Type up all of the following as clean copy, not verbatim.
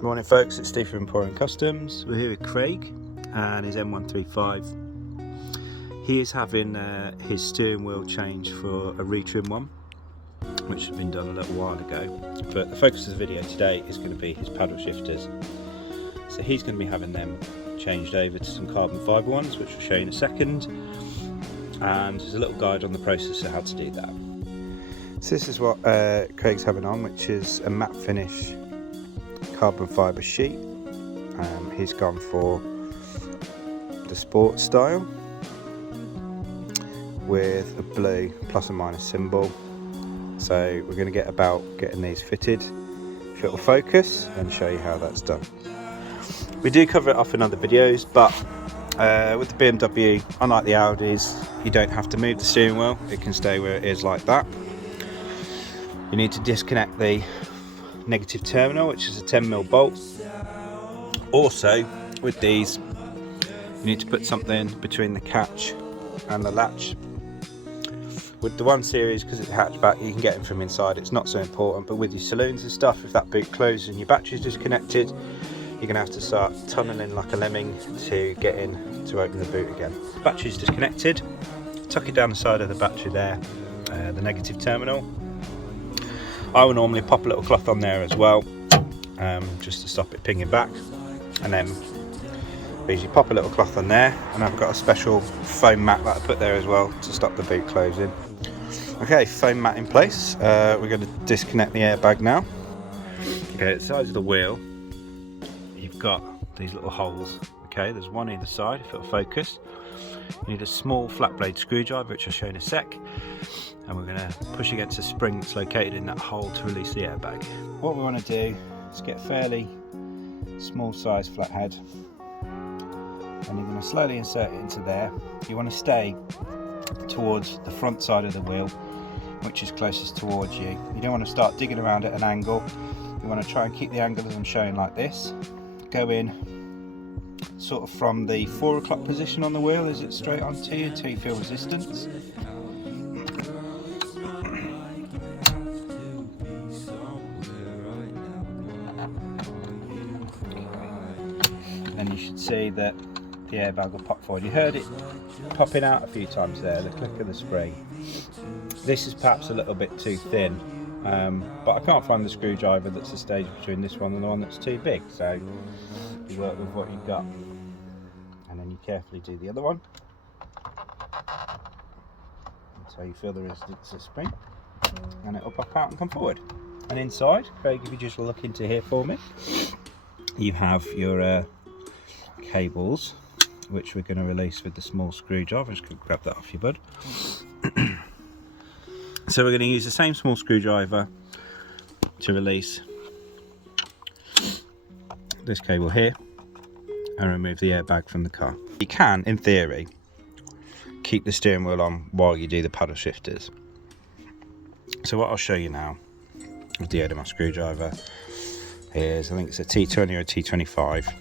Morning folks, it's Steve from Emporium Customs. We're here with Craig and his M135. He is having his steering wheel changed for a retrim one, which has been done a little while ago. But the focus of the video today is going to be his paddle shifters. So he's going to be having them changed over to some carbon fibre ones, which we'll show you in a second. And there's a little guide on the process of how to do that. So this is what Craig's having on, which is a matte finish carbon fibre sheet. He's gone for the sport style with a blue plus or minus symbol. So we're going to get about getting these fitted, if it will focus, and show you how that's done. We do cover it off in other videos, but with the BMW, unlike the Audis, you don't have to move the steering wheel, it can stay where it is like that. You need to disconnect the negative terminal, which is a 10mm bolt. Also with these you need to put something between the catch and the latch. With the 1 Series, because it's a hatchback, you can get them from inside, it's not so important, but with your saloons and stuff, if that boot closes and your battery's disconnected, you're going to have to start tunneling like a lemming to get in to open the boot again. Battery's disconnected, tuck it down the side of the battery there, the negative terminal. I will normally pop a little cloth on there as well, just to stop it pinging back, and then usually pop a little cloth on there, and I've got a special foam mat that I put there as well to stop the boot closing. Okay, foam mat in place. We're going to disconnect the airbag now. Okay, at the sides of the wheel you've got these little holes. Okay, there's one either side, if it'll focus. You need a small flat blade screwdriver, which I'll show in a sec, and we're going to push against a spring that's located in that hole to release the airbag. What we want to do is get a fairly small size flathead, and you're going to slowly insert it into there. You want to stay towards the front side of the wheel, which is closest towards you. You don't want to start digging around at an angle. You want to try and keep the angle as I'm showing, like this. Go in sort of from the 4 o'clock position on the wheel as it's straight onto you until you feel resistance. Then you should see that the airbag will pop forward. You heard it popping out a few times there, the click of the spring. This is perhaps a little bit too thin, but I can't find the screwdriver that's the stage between this one and the one that's too big, so you work with what you've got. And then you carefully do the other one until you feel the resistance of the spring, and it'll pop out and come forward. And inside, Craig, if you just look into here for me, you have your cables, which we're going to release with the small screwdriver. Just grab that off your bud. So we're going to use the same small screwdriver to release this cable here and remove the airbag from the car. You can, in theory, keep the steering wheel on while you do the paddle shifters. So what I'll show you now with the aid of my screwdriver is, I think it's a T20 or a T25,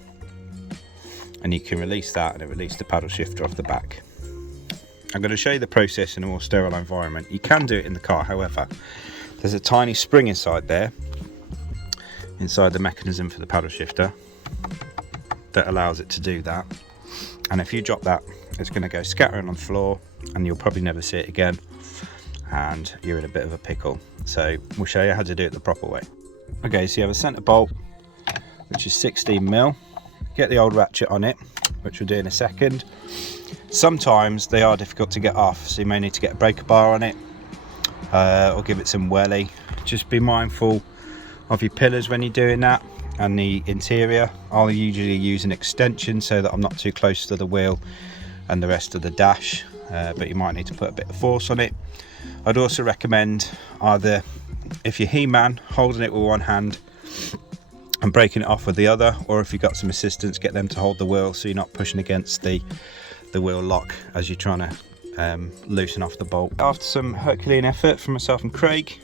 and you can release that and it releases the paddle shifter off the back. I'm going to show you the process in a more sterile environment. You can do it in the car, however, there's a tiny spring inside there, inside the mechanism for the paddle shifter, that allows it to do that. And if you drop that, it's going to go scattering on the floor and you'll probably never see it again, and you're in a bit of a pickle. So we'll show you how to do it the proper way. Okay, so you have a centre bolt, which is 16mm. Get the old ratchet on it, which we'll do in a second. Sometimes they are difficult to get off, so you may need to get a breaker bar on it, or give it some welly. Just be mindful of your pillars when you're doing that, and the interior. I'll usually use an extension so that I'm not too close to the wheel and the rest of the dash, but you might need to put a bit of force on it. I'd also recommend, either if you're He-Man, holding it with one hand and breaking it off with the other, or if you've got some assistants, get them to hold the wheel so you're not pushing against the wheel lock as you're trying to loosen off the bolt. After some Herculean effort from myself and Craig,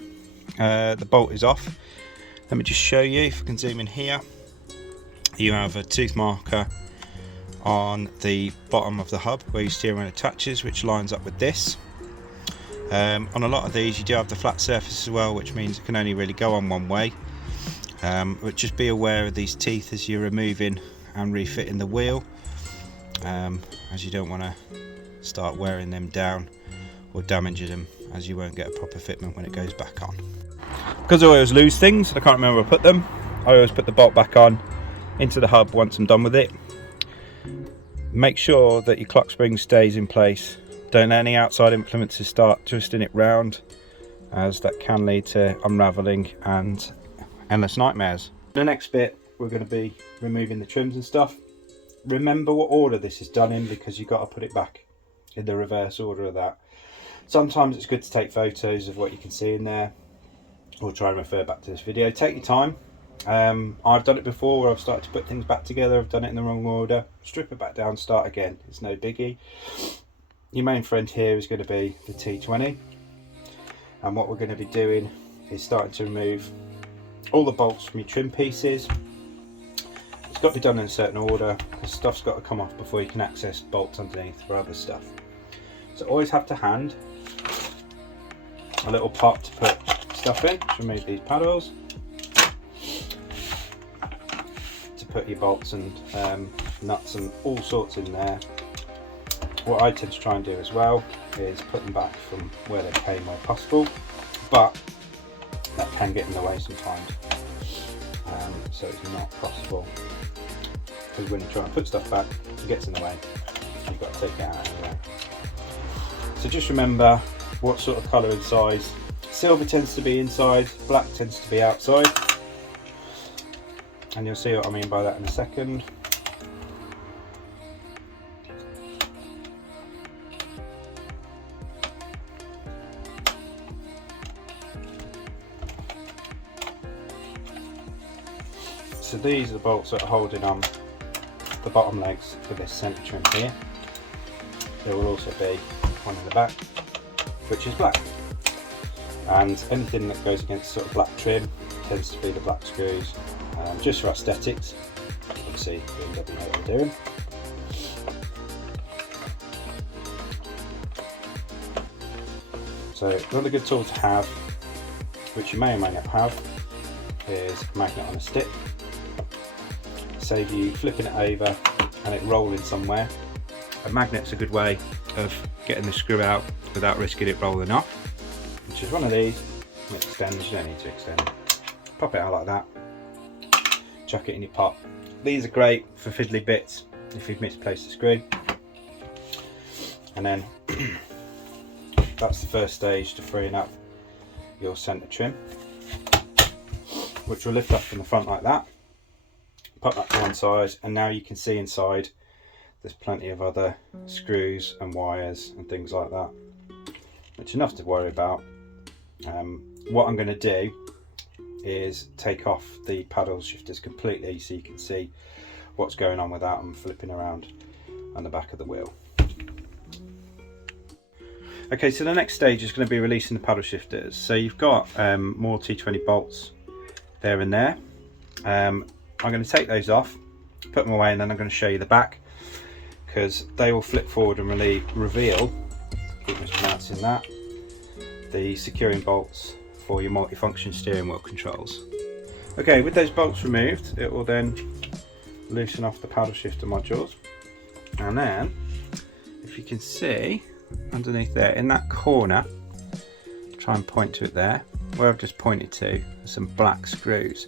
the bolt is off. Let me just show you, if I can zoom in here. You have a tooth marker on the bottom of the hub where your steering wheel attaches, which lines up with this. On a lot of these you do have the flat surface as well, which means it can only really go on one way. But just be aware of these teeth as you're removing and refitting the wheel, as you don't want to start wearing them down or damaging them, as you won't get a proper fitment when it goes back on. Because I always lose things, I can't remember where I put them, I always put the bolt back on into the hub once I'm done with it. Make sure that your clock spring stays in place. Don't let any outside influences start twisting it round, as that can lead to unravelling and endless nightmares. The next bit, we're going to be removing the trims and stuff. Remember what order this is done in, because you've got to put it back in the reverse order of that. Sometimes it's good to take photos of what you can see in there, or try and refer back to this video. Take your time. I've done it before where I've started to put things back together, I've done it in the wrong order. Strip it back down, start again, it's no biggie. Your main friend here is going to be the T20, and what we're going to be doing is starting to remove all the bolts from your trim pieces. It's got to be done in a certain order, because stuff's got to come off before you can access bolts underneath for other stuff. So always have to hand a little pot to put stuff in. Just remove these paddles to put your bolts and nuts and all sorts in there. What I tend to try and do as well is put them back from where they came where possible, but that can get in the way sometimes, so it's not possible, because when you try and put stuff back, it gets in the way, you've got to take it out anyway. So just remember what sort of colour and size. Silver tends to be inside, black tends to be outside, and you'll see what I mean by that in a second. So these are the bolts that are holding on the bottom legs for this centre trim here. There will also be one in the back, which is black. And anything that goes against sort of black trim tends to be the black screws, just for aesthetics. Obviously, BMW know what they're doing. So another good tool to have, which you may or may not have, is a magnet on a stick. Save you flipping it over and it rolling somewhere. A magnet's a good way of getting the screw out without risking it rolling off, which is one of these. It extends, you don't need to extend it. Pop it out like that, chuck it in your pot. These are great for fiddly bits if you've misplaced the screw. And then that's the first stage to freeing up your centre trim, which will lift up from the front like that. Put that to one side, and now you can see inside there's plenty of other screws and wires and things like that, which is enough to worry about. What I'm going to do is take off the paddle shifters completely so you can see what's going on without them flipping around on the back of the wheel. Okay, so the next stage is going to be releasing the paddle shifters. So you've got more T20 bolts there and there. I'm going to take those off, put them away, and then I'm going to show you the back, because they will flip forward and reveal, keep mispronouncing that, the securing bolts for your multifunction steering wheel controls. Okay, with those bolts removed, it will then loosen off the paddle shifter modules, and then if you can see underneath there in that corner, try and point to it there, where I've just pointed to, some black screws.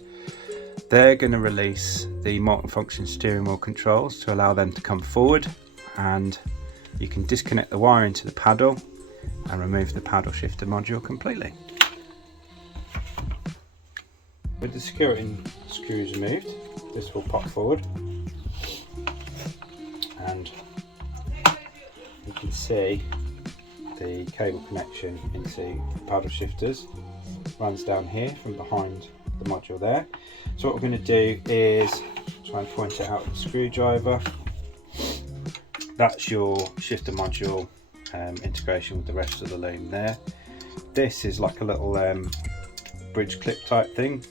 They're going to release the multifunction steering wheel controls to allow them to come forward, and you can disconnect the wiring to the paddle and remove the paddle shifter module completely. With the security screws removed, this will pop forward, and you can see the cable connection into the paddle shifters runs down here from behind the module there. So what we're going to do is try and point it out with a screwdriver. That's your shifter module integration with the rest of the loom there. This is like a little bridge clip type thing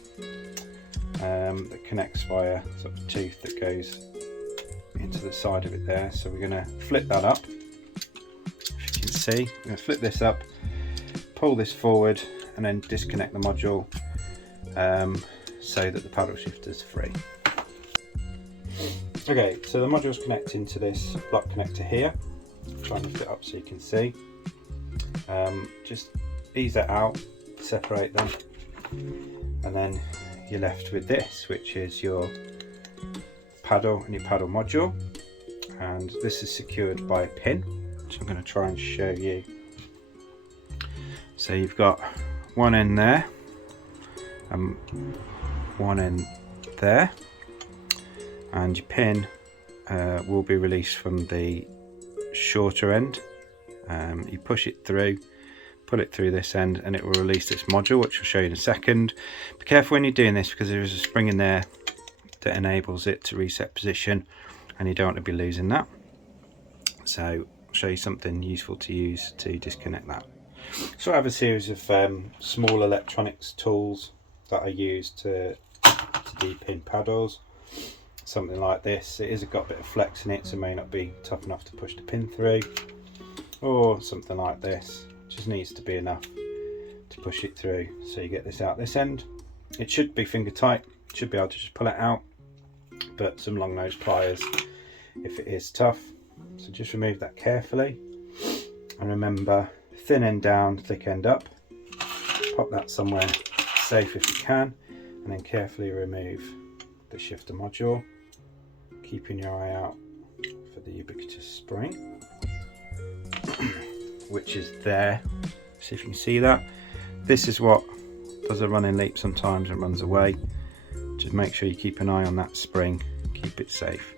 that connects via sort of tooth that goes into the side of it there. So we're going to flip that up. If you can see, we're going to flip this up, pull this forward, and then disconnect the module so that the paddle shifter is free. Okay, so the module's connecting to this block connector here. I'm trying to lift it up so you can see. Just ease that out, separate them, and then you're left with this, which is your paddle and your paddle module, and this is secured by a pin, which I'm going to try and show you. So you've got one end there and one end there, and your pin will be released from the shorter end. You push it through, pull it through this end, and it will release this module, which I'll show you in a second. Be careful when you're doing this, because there is a spring in there that enables it to reset position, and you don't want to be losing that. So I'll show you something useful to use to disconnect that. So I have a series of small electronics tools that I use to de-pin paddles. Something like this. It has got a bit of flex in it, so it may not be tough enough to push the pin through, or something like this. Just needs to be enough to push it through. So you get this out this end. It should be finger tight, should be able to just pull it out, but some long nose pliers if it is tough. So just remove that carefully, and remember, thin end down, thick end up. Pop that somewhere safe if you can, and then carefully remove the shifter module, keeping your eye out for the ubiquitous spring which is there. See if you can see that. This is what does a running leap sometimes and runs away. Just make sure you keep an eye on that spring, keep it safe,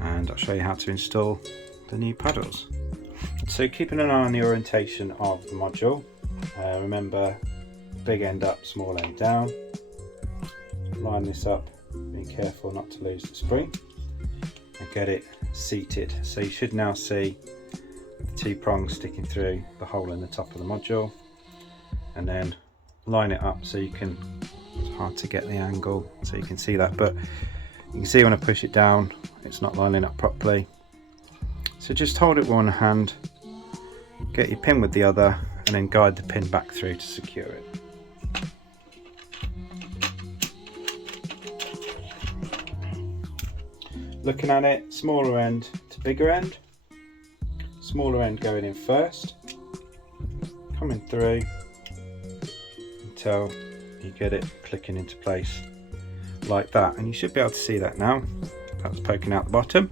and I'll show you how to install the new paddles. So keeping an eye on the orientation of the module, remember, big end up, small end down. Line this up, be careful not to lose the spring, and get it seated. So you should now see the two prongs sticking through the hole in the top of the module, and then line it up so you can, it's hard to get the angle so you can see that, but you can see when I push it down it's not lining up properly. So just hold it with one hand, get your pin with the other, and then guide the pin back through to secure it. Looking at it, smaller end to bigger end, smaller end going in first, coming through until you get it clicking into place like that, and you should be able to see that now. That's poking out the bottom,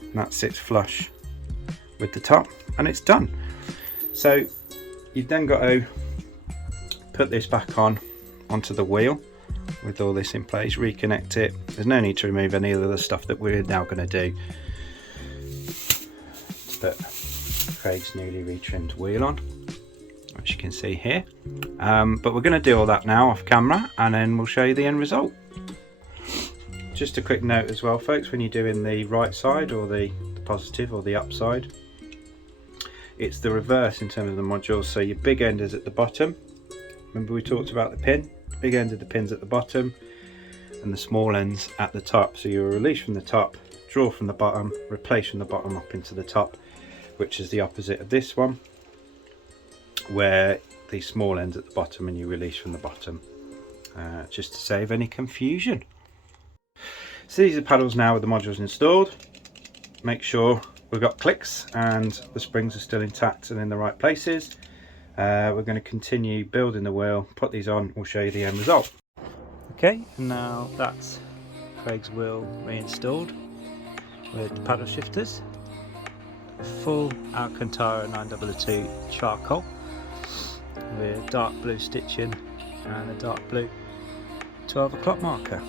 and that sits flush with the top, and it's done. So you've then got to put this back onto the wheel with all this in place, reconnect it. There's no need to remove any of the stuff that we're now going to do. But Craig's newly retrimmed wheel on, which you can see here. But we're going to do all that now off camera, and then we'll show you the end result. Just a quick note as well, folks, when you're doing the right side or the positive or the upside, it's the reverse in terms of the modules. So your big end is at the bottom. Remember we talked about the pin? Big end of the pin's at the bottom and the small end's at the top. So you'll release from the top, draw from the bottom, replace from the bottom up into the top, which is the opposite of this one, where the small end's at the bottom and you release from the bottom, just to save any confusion. So these are paddles now with the modules installed. Make sure we've got clicks and the springs are still intact and in the right places. We're going to continue building the wheel, put these on, we'll show you the end result. Okay, now that's Craig's wheel reinstalled with the paddle shifters, full Alcantara 922 charcoal with dark blue stitching and a dark blue 12 o'clock marker.